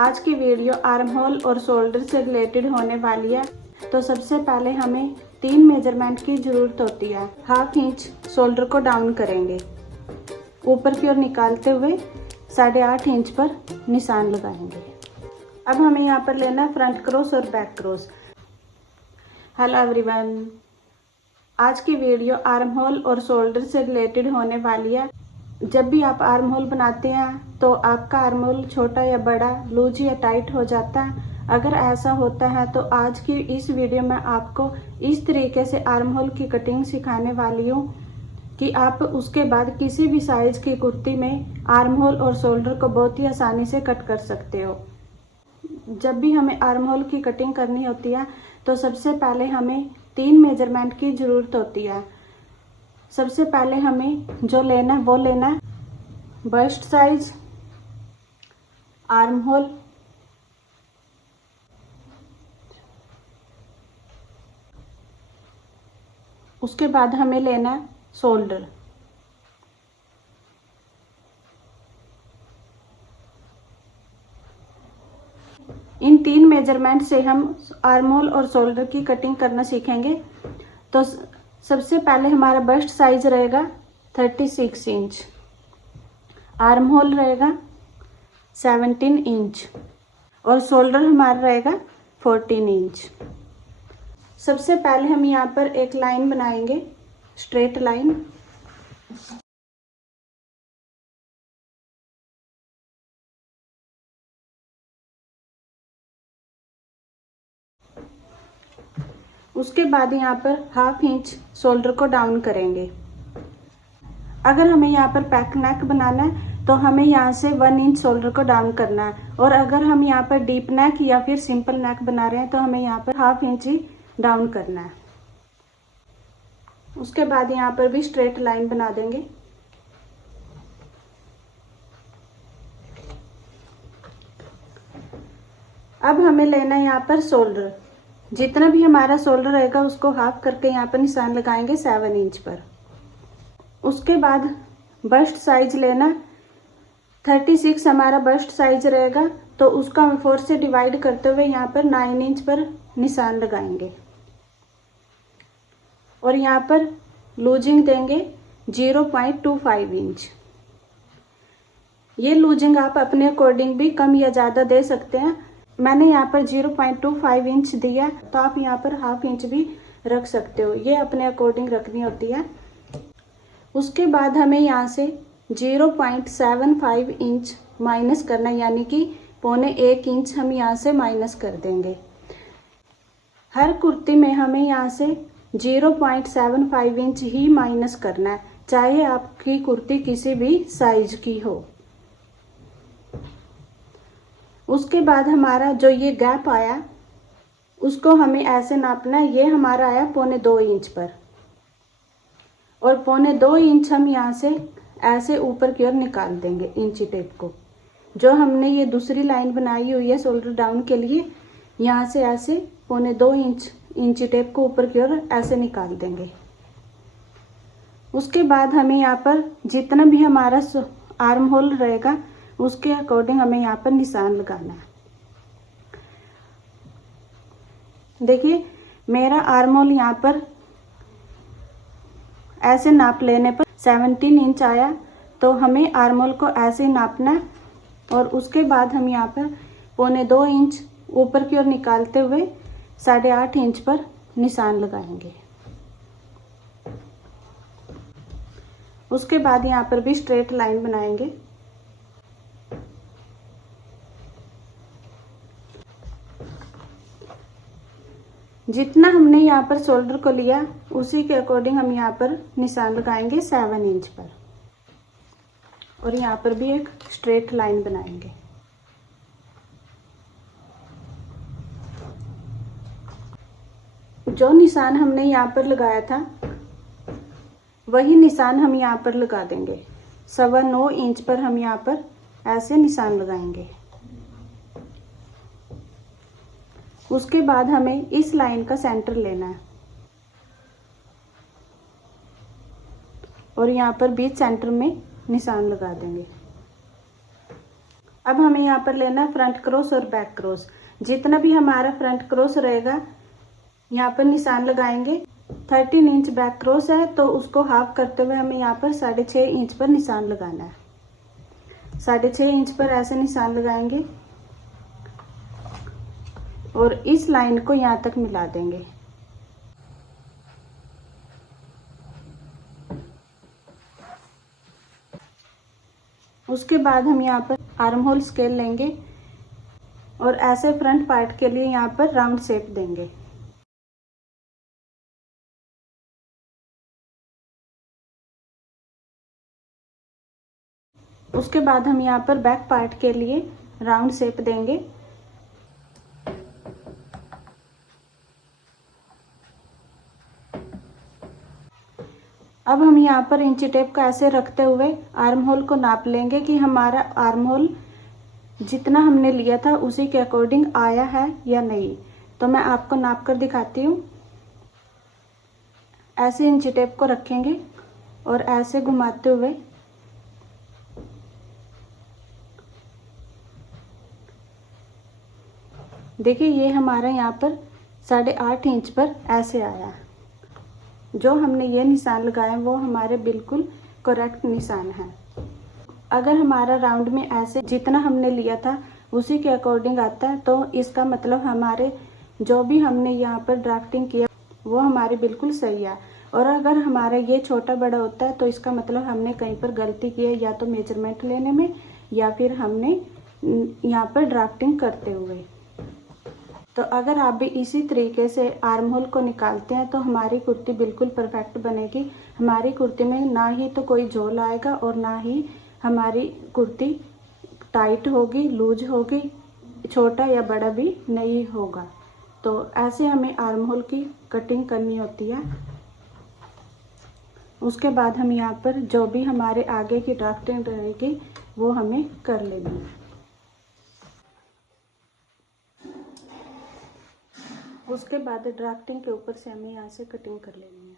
आज की video arm hole और शोल्डर से रिलेटेड होने वाली है। तो सबसे पहले हमें 3 मेजरमेंट की ज़रूरत होती है। 1/2 इंच शोल्डर को डाउन करेंगे, ऊपर की ओर निकालते हुए 8.5 इंच पर निशान लगाएंगे। अब हमें यहाँ पर लेना है फ्रंट क्रॉस और बैक क्रॉस। हेलो एवरीवन, आज की वीडियो आर्म होल और शोल्डर से रिलेटेड होने वाली है। जब भी आप आर्म होल बनाते हैं तो आपका आर्म होल छोटा या बड़ा, लूज या टाइट हो जाता है। अगर ऐसा होता है तो आज की इस वीडियो में आपको इस तरीके से आर्म होल की कटिंग सिखाने वाली हूँ कि आप उसके बाद किसी भी साइज की कुर्ती में आर्म होल और शोल्डर को बहुत ही आसानी से कट कर सकते हो। जब भी हमें आर्म होल की कटिंग करनी होती है तो सबसे पहले हमें 3 मेजरमेंट की ज़रूरत होती है। सबसे पहले हमें जो लेना है वो लेना है बस्ट साइज, आर्म होल, उसके बाद हमें लेना है शोल्डर। इन 3 मेजरमेंट से हम आर्म होल और शोल्डर की कटिंग करना सीखेंगे। तो सबसे पहले हमारा बस्ट साइज रहेगा 36 इंच, आर्म होल रहेगा 17 इंच और शोल्डर हमारा रहेगा 14 इंच। सबसे पहले हम यहाँ पर एक लाइन बनाएंगे, स्ट्रेट लाइन। उसके बाद यहाँ पर 1/2 इंच शोल्डर को डाउन करेंगे। अगर हमें यहाँ पर पैक नेक बनाना है तो हमें यहाँ से 1 इंच शोल्डर को डाउन करना है, और अगर हम यहाँ पर डीप नेक या फिर सिंपल नेक बना रहे हैं तो हमें यहाँ पर 1/2 इंच ही डाउन करना है। उसके बाद यहाँ पर भी स्ट्रेट लाइन बना देंगे। अब हमें लेना है यहाँ पर शोल्डर। जितना भी हमारा शोल्डर रहेगा उसको हाफ करके यहाँ पर निशान लगाएंगे 7 इंच पर। उसके बाद बस्ट साइज लेना, 36 हमारा बस्ट साइज रहेगा तो उसका हम 4 से डिवाइड करते हुए यहाँ पर 9 इंच पर निशान लगाएंगे और यहाँ पर लूजिंग देंगे 0.25 इंच। ये लूजिंग आप अपने अकॉर्डिंग भी कम या ज़्यादा दे सकते हैं। मैंने यहाँ पर 0.25 इंच दिया तो आप यहाँ पर 1/2 इंच भी रख सकते हो, ये अपने अकॉर्डिंग रखनी होती है। उसके बाद हमें यहाँ से 0.75 इंच माइनस करना, यानी कि 0.25 इंच हम यहाँ से माइनस कर देंगे। हर कुर्ती में हमें यहाँ से 0.75 इंच ही माइनस करना है, चाहे आपकी कुर्ती किसी भी साइज की हो। उसके बाद हमारा जो ये गैप आया उसको हमें ऐसे नापना है। ये हमारा आया 0.25 इंच पर, और 0.25 इंच हम यहाँ से ऐसे ऊपर की ओर निकाल देंगे इंची टेप को। जो हमने ये दूसरी लाइन बनाई हुई है शोल्डर डाउन के लिए, यहाँ से ऐसे 0.25 इंच इंची टेप को ऊपर की ओर ऐसे निकाल देंगे। उसके बाद हमें यहाँ पर जितना भी हमारा आर्म होल रहेगा उसके अकॉर्डिंग हमें यहाँ पर निशान लगाना है। देखिए मेरा आर्म होल यहाँ पर ऐसे नाप लेने पर 17 इंच आया, तो हमें आर्म होल को ऐसे नापना है और उसके बाद हम यहाँ पर 0.25 इंच ऊपर की ओर निकालते हुए 8.5 इंच पर निशान लगाएंगे। उसके बाद यहाँ पर भी स्ट्रेट लाइन बनाएंगे। जितना हमने यहाँ पर शोल्डर को लिया उसी के अकॉर्डिंग हम यहाँ पर निशान लगाएंगे 7 इंच पर, और यहाँ पर भी एक स्ट्रेट लाइन बनाएंगे। जो निशान हमने यहाँ पर लगाया था वही निशान हम यहाँ पर लगा देंगे। 9.25 इंच पर हम यहाँ पर ऐसे निशान लगाएंगे। उसके बाद हमें इस लाइन का सेंटर लेना है और यहाँ पर बीच सेंटर में निशान लगा देंगे। अब हमें यहाँ पर लेना है फ्रंट क्रॉस और बैक क्रॉस। जितना भी हमारा फ्रंट क्रॉस रहेगा यहाँ पर निशान लगाएंगे। 13 इंच बैक क्रॉस है तो उसको हाफ करते हुए हमें यहाँ पर 6.5 इंच पर निशान लगाना है। 6.5 इंच पर ऐसे निशान लगाएंगे और इस लाइन को यहाँ तक मिला देंगे। उसके बाद हम यहाँ पर आर्म होल स्केल लेंगे और ऐसे फ्रंट पार्ट के लिए यहाँ पर राउंड शेप देंगे। उसके बाद हम यहाँ पर बैक पार्ट के लिए राउंड शेप देंगे। अब हम यहाँ पर इंची टेप का ऐसे रखते हुए आर्म होल को नाप लेंगे कि हमारा आर्म होल जितना हमने लिया था उसी के अकॉर्डिंग आया है या नहीं। तो मैं आपको नाप कर दिखाती हूँ। ऐसे इंची टेप को रखेंगे और ऐसे घुमाते हुए देखिए ये हमारा यहाँ पर 8.5 इंच पर ऐसे आया। जो हमने ये निशान लगाए वो हमारे बिल्कुल करेक्ट निशान है। अगर हमारा राउंड में ऐसे जितना हमने लिया था उसी के अकॉर्डिंग आता है तो इसका मतलब हमारे जो भी हमने यहाँ पर ड्राफ्टिंग किया वो हमारी बिल्कुल सही है। और अगर हमारा ये छोटा बड़ा होता है तो इसका मतलब हमने कहीं पर गलती की है, या तो मेजरमेंट लेने में या फिर हमने यहाँ पर ड्राफ्टिंग करते हुए। तो अगर आप भी इसी तरीके से आर्म होल को निकालते हैं तो हमारी कुर्ती बिल्कुल परफेक्ट बनेगी। हमारी कुर्ती में ना ही तो कोई झोल आएगा और ना ही हमारी कुर्ती टाइट होगी, लूज होगी, छोटा या बड़ा भी नहीं होगा। तो ऐसे हमें आर्म होल की कटिंग करनी होती है। उसके बाद हम यहाँ पर जो भी हमारे आगे की ड्राफ्टिंग रहेगी वो हमें कर लेनी है। उसके बाद ड्राफ्टिंग के ऊपर से हमें यहाँ से कटिंग कर लेनी है।